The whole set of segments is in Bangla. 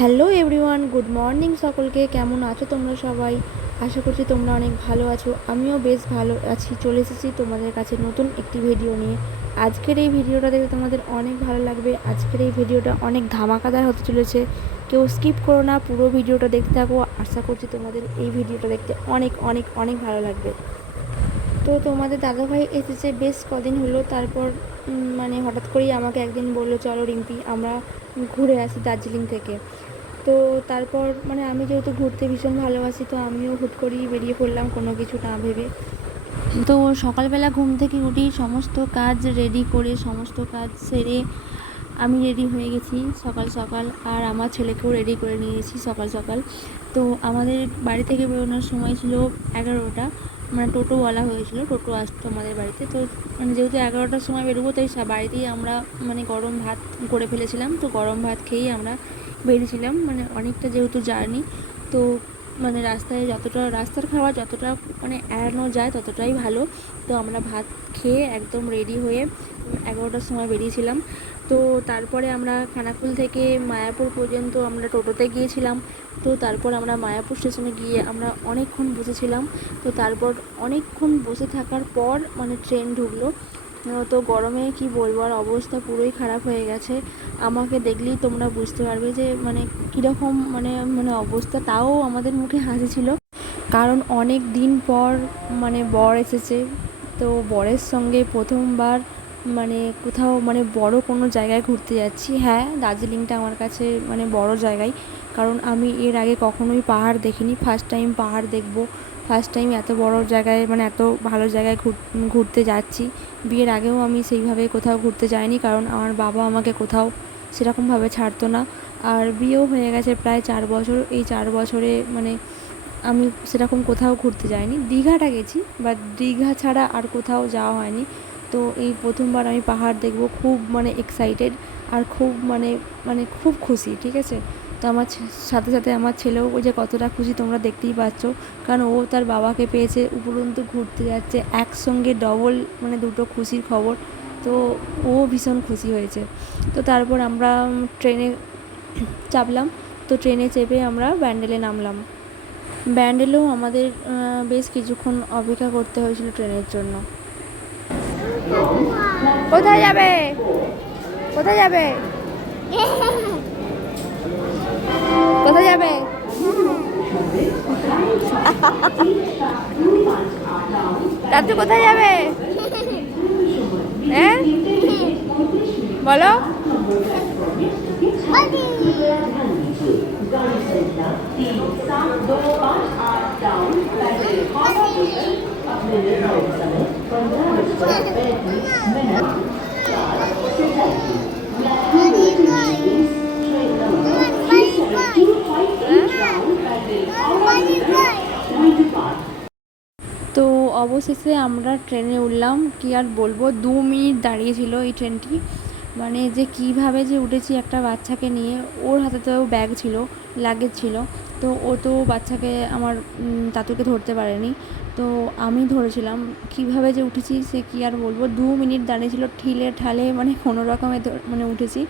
হ্যালো এভরিওয়ান, গুড মর্নিং সকলকে। কেমন আছো তোমরা সবাই? আশা করছি তোমরা অনেক ভালো আছো। আমিও বেশ ভালো আছি। চলে এসেছি তোমাদের কাছে নতুন একটি ভিডিও নিয়ে। আজকের এই ভিডিওটা দেখে তোমাদের অনেক ভালো লাগবে। আজকের এই ভিডিওটা অনেক ধামাকাদার হতে চলেছে। কেউ স্কিপ করো না, পুরো ভিডিওটা দেখতে থাকো। আশা করছি তোমাদের এই ভিডিওটা দেখতে অনেক অনেক অনেক ভালো লাগবে। তো তোমাদের দাদাভাই এসেছে বেশ কদিন হলো। তারপর মানে হঠাৎ করেই আমাকে একদিন বললো, চলো রিম্পি আমরা ঘুরে আসি দার্জিলিং থেকে। তো তারপর মানে আমি যেহেতু ঘুরতে ভীষণ ভালোবাসি, তো আমিও হুট করেই বেরিয়ে পড়লাম কোনো কিছু না ভেবে। তো সকালবেলা ঘুম থেকে উঠি, সমস্ত কাজ রেডি করে, সমস্ত কাজ সেরে আমি রেডি হয়ে গেছি সকাল সকাল। আর আমার ছেলেকেও রেডি করে নিয়েছি সকাল সকাল। তো আমাদের বাড়ি থেকে বেরোনোর সময় ছিল 11টা, মানে টোটো বলা হয়েছিল, টোটো আসতো আমাদের বাড়িতে। তো মানে যেহেতু 11টার সময় বেরোবো, তাই বাড়িতেই আমরা মানে গরম ভাত করে ফেলেছিলাম। তো গরম ভাত খেয়েই আমরা বেরিয়েছিলাম। মানে অনেকটা যেহেতু জার্নি, তো মানে রাস্তায় যতটা রাস্তার খাবার যতটা মানে এড়ানো যায় ততটাই ভালো। তো আমরা ভাত খেয়ে একদম রেডি হয়ে 11টার সময় বেরিয়েছিলাম। তো তারপরে আমরা খানাকুল থেকে মায়াপুর পর্যন্ত আমরা টোটোতে গিয়েছিলাম। তো তারপর আমরা মায়াপুর স্টেশনে গিয়ে আমরা অনেকক্ষণ বসেছিলাম। তো তারপর অনেকক্ষণ বসে থাকার পর মানে ট্রেন ঢুকলো। তো গরমে কি বলবো, আর অবস্থা পুরোই খারাপ হয়ে গেছে। আমাকে দেখলেই তোমরা বুঝতে পারবে যে মানে কীরকম মানে মানে অবস্থা। তাও আমাদের মুখে হাসি ছিল, কারণ অনেক দিন পর মানে বর এসেছে। তো বরের সঙ্গে প্রথমবার মানে কোথাও মানে বড় কোনো জায়গায় ঘুরতে যাচ্ছি। হ্যাঁ, দার্জিলিংটা আমার কাছে মানে বড় জায়গায়, কারণ আমি এর আগে কখনোই পাহাড় দেখিনি। ফার্স্ট টাইম পাহাড় দেখবো, ফার্স্ট টাইম এত বড় জায়গায় মানে এত ভালো জায়গায় ঘুরতে যাচ্ছি। বিয়ের আগেও আমি সেইভাবে কোথাও ঘুরতে যাইনি, কারণ আমার বাবা আমাকে কোথাও সেরকমভাবে ছাড়তো না। আর বিয়েও হয়ে গেছে প্রায় 4 বছর। এই 4 বছরে মানে আমি সেরকম কোথাও ঘুরতে যাইনি। দীঘাটা গেছি, বাট দীঘা ছাড়া আর কোথাও যাওয়া হয়নি। তো এই প্রথমবার আমি পাহাড় দেখব, খুব মানে এক্সাইটেড আর খুব মানে মানে খুব খুশি, ঠিক আছে। তো আমার সাথে সাথে আমার ছেলেও যে কতটা খুশি তোমরা দেখতেই পাচ্ছ, কারণ ও তার বাবাকে পেয়েছে, উপরন্তু ঘুরতে যাচ্ছে, একসঙ্গে ডবল মানে দুটো খুশির খবর। তো ও ভীষণ খুশি হয়েছে। তো তারপর আমরা ট্রেনে চাপলাম। তো ট্রেনে চেপে আমরা ব্যান্ডেলে নামলাম। ব্যান্ডেলেও আমাদের বেশ কিছুক্ষণ অপেক্ষা করতে হয়েছিল ট্রেনের জন্য। কোথায় যাবে? কোথায় যাবে? কোথায় যাবে? রাত্রে কোথায় যাবে? হ্যাঁ বলো। তো অবশেষে আমরা ট্রেনে উঠলাম। কি আর বলবো, 2 মিনিট দাঁড়িয়েছিল এই ট্রেনটি। মানে যে কীভাবে যে উঠেছি একটা বাচ্চাকে নিয়ে, ওর হাতে তো ব্যাগ ছিল, লাগেজ ছিল। তো ও তো বাচ্চাকে আমার তাতুকে ধরতে পারেনি, তো আমি ধরেছিলাম। কীভাবে যে উঠেছি সে কী আর বলবো। 2 মিনিট দাঁড়িয়েছিল, ঠিলে ঠালে মানে কোনো রকমে মানে উঠেছি।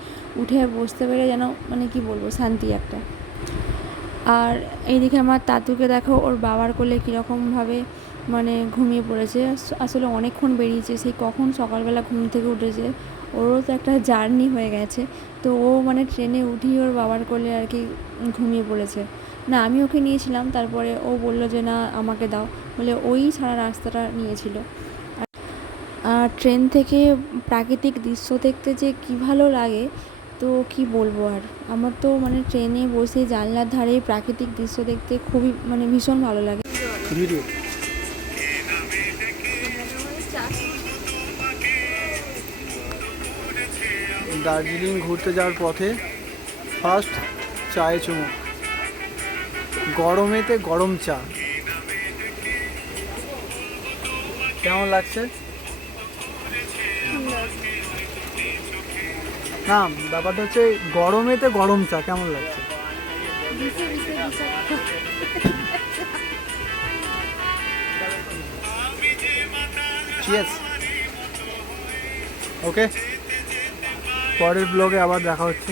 উঠে বসতে পেরে যেন মানে কি বলবো, শান্তি একটা। আর এইদিকে আমার তাতুকে দেখো, ওর বাবার কোলে কীরকমভাবে মানে ঘুমিয়ে পড়েছে। আসলে অনেকক্ষণ বেরিয়েছে, সেই কখন সকালবেলা ঘুম থেকে উঠেছে। ওরও তো একটা জার্নি হয়ে গেছে। তো ও মানে ট্রেনে উঠি ওর বাবার কোলে আর কি ঘুমিয়ে পড়েছে। না, আমি ওকে নিয়েছিলাম, তারপরে ও বলল যে না আমাকে দাও, বলে ওই সারা রাস্তাটা নিয়েছিল। আর ট্রেন থেকে প্রাকৃতিক দৃশ্য দেখতে যে কী ভালো লাগে, তো কি বলবো। আর আমার তো মানে ট্রেনে বসে জানলার ধারে প্রাকৃতিক দৃশ্য দেখতে খুবই মানে ভীষণ ভালো লাগে। ভিডিও দার্জিলিং ঘুরতে যাওয়ার পথে ফার্স্ট চায়ে চুমুক, গরমেতে গরম চা। কেমন লাগছে? না, ব্যাপারটা হচ্ছে গরমেতে গরম চা কেমন লাগছে? চিয়ার্স। ওকে, পরের ব্লগে আবার দেখা হচ্ছে।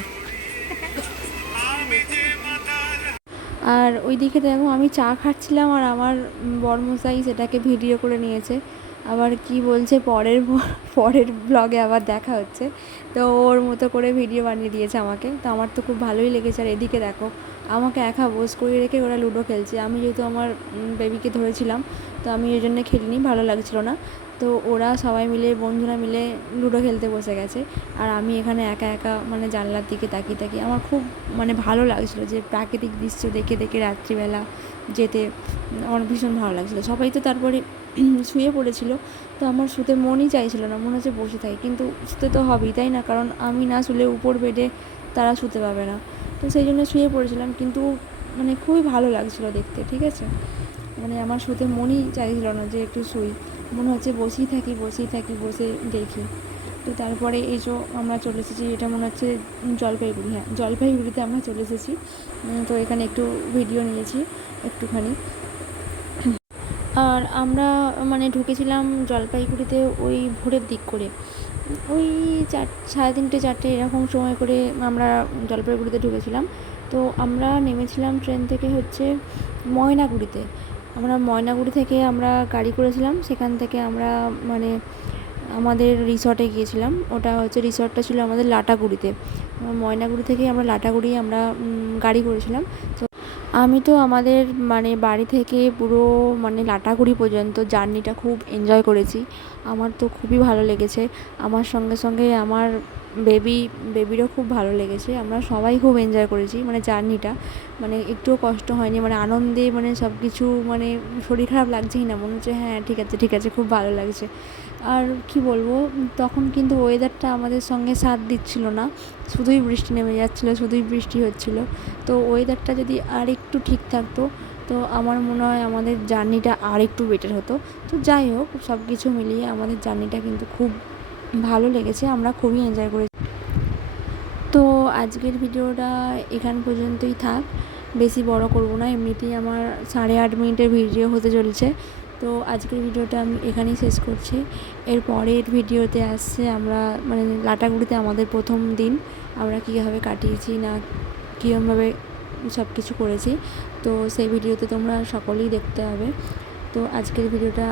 আর ওইদিকে দেখো আমি চা খাচ্ছিলাম আর আমার বরমশাই সেটাকে ভিডিও করে নিয়েছে। আবার কি বলছে পরের ব্লগে আবার দেখা হচ্ছে। তো ওর মতো করে ভিডিও বানিয়ে দিয়েছে আমাকে, তো আমার তো খুব ভালোই লেগেছে। আর এদিকে দেখো আমাকে একা বোস করিয়ে রেখে ওরা লুডো খেলছে। আমি যেহেতু আমার বেবিকে ধরেছিলাম, তো আমি ওই জন্য খেলিনি, ভালো লাগছিল না। তো ওরা সবাই মিলে, বন্ধুরা মিলে লুডো খেলতে বসে গেছে। আর আমি এখানে একা একা মানে জানলার দিকে তাকিয়ে তাকিয়ে আমার খুব মানে ভালো লাগছিলো যে প্রাকৃতিক দৃশ্য দেখে দেখে রাত্রিবেলা যেতে আমার ভীষণ ভালো লাগছিলো। সবাই তো তারপরে শুয়ে পড়েছিল, তো আমার শুতে মনই চাইছিল না, মনে হচ্ছে বসে থাকি, কিন্তু শুতে তো হবেই, তাই না? কারণ আমি না শুলে উপর বেডে তারা শুতে পাবে না। তো সেই জন্য শুয়ে পড়েছিলাম, কিন্তু মানে খুবই ভালো লাগছিলো দেখতে, ঠিক আছে? মানে আমার শুতে মনই চাইছিল না যে একটু শুই, মনে হচ্ছে বসেই থাকি বসে দেখি। তো তারপরে এই যে আমরা চলে এসেছি, এটা মনে হচ্ছে জলপাইগুড়ি, হ্যাঁ জলপাইগুড়িতে আমরা চলে এসেছি। তো এখানে একটু ভিডিও নিয়েছি একটুখানি। আর আমরা মানে ঢুকেছিলাম জলপাইগুড়িতে ওই ভোরের দিক করে, ওই 3:30 4 এরকম সময় করে আমরা জলপাইগুড়িতে ঢুকেছিলাম। তো আমরা নেমেছিলাম ট্রেন থেকে হচ্ছে ময়নাগুড়িতে। আমরা ময়নাগুড়ি থেকে আমরা গাড়ি করেছিলাম, সেখান থেকে আমরা মানে আমাদের রিসর্টে গিয়েছিলাম। ওটা হচ্ছে রিসর্টটা ছিল আমাদের লাটাগুড়িতে। ময়নাগুড়ি থেকে আমরা লাটাগুড়ি আমরা গাড়ি করেছিলাম। তো আমি তো আমাদের মানে বাড়ি থেকে পুরো মানে লাটাগুড়ি পর্যন্ত জার্নিটা খুব এনজয় করেছি। আমার তো খুবই ভালো লেগেছে। আমার সঙ্গে সঙ্গে আমার বেবিরও খুব ভালো লেগেছে। আমরা সবাই খুব এনজয় করেছি মানে জার্নিটা, মানে একটুও কষ্ট হয়নি, মানে আনন্দে মানে সব কিছু, মানে শরীর খারাপ লাগছেই না, মনে হচ্ছে হ্যাঁ ঠিক আছে খুব ভালো লাগছে। আর কি বলবো, তখন কিন্তু ওয়েদারটা আমাদের সঙ্গে সাথ দিচ্ছিল না, শুধুই বৃষ্টি নেমে যাচ্ছিলো, শুধুই বৃষ্টি হচ্ছিলো। তো ওয়েদারটা যদি আর একটু ঠিক থাকতো, তো আমার মনে হয় আমাদের জার্নিটা আর একটু বেটার হতো। তো যাই হোক, সব কিছু মিলিয়ে আমাদের জার্নিটা কিন্তু খুব ভালো লেগেছে, আমরা খুবই এনজয় করেছি। তো আজকের ভিডিওটা এখান পর্যন্তই থাক, বেশি বড় করব না, এমনিতেই আমার 8.5 মিনিটের ভিডিও হতে চলছে। তো আজকের ভিডিওটা আমি এখানেই শেষ করছি। এর পরের ভিডিওতে আসছে আমরা মানে লাটাগুড়িতে আমাদের প্রথম দিন আমরা কীভাবে কাটিয়েছি, না কীরকমভাবে সব কিছু করেছি, তো সেই ভিডিওতে তোমরা সকলেই দেখতে হবে। তো আজকের ভিডিওটা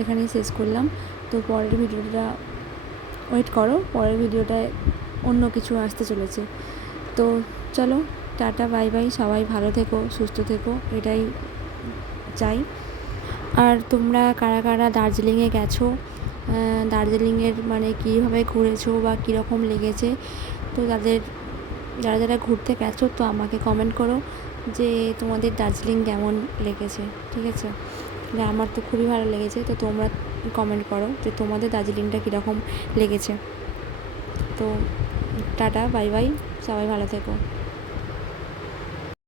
এখানেই শেষ করলাম। তো পরের ভিডিওটা ওয়েট করো, পরের ভিডিওটায় অন্য কিছু আসতে চলেছে। তো চলো, টাটা বাই বাই, সবাই ভালো থেকো, সুস্থ থেকো, এটাই চাই। আর তোমরা কারা কারা দার্জিলিংয়ে গেছো, দার্জিলিংয়ের মানে কীভাবে ঘুরেছো বা কীরকম লেগেছে, তো যারা যারা ঘুরতে গেছো তো আমাকে কমেন্ট করো যে তোমাদের দার্জিলিং কেমন লেগেছে, ঠিক আছে? আমার তো খুবই ভালো লেগেছে, তো তোমরা কমেন্ট করো যে তোমাদের দার্জিলিংটা কীরকম লেগেছে। তো টাটা বাই বাই, সবাই ভালো থেকো।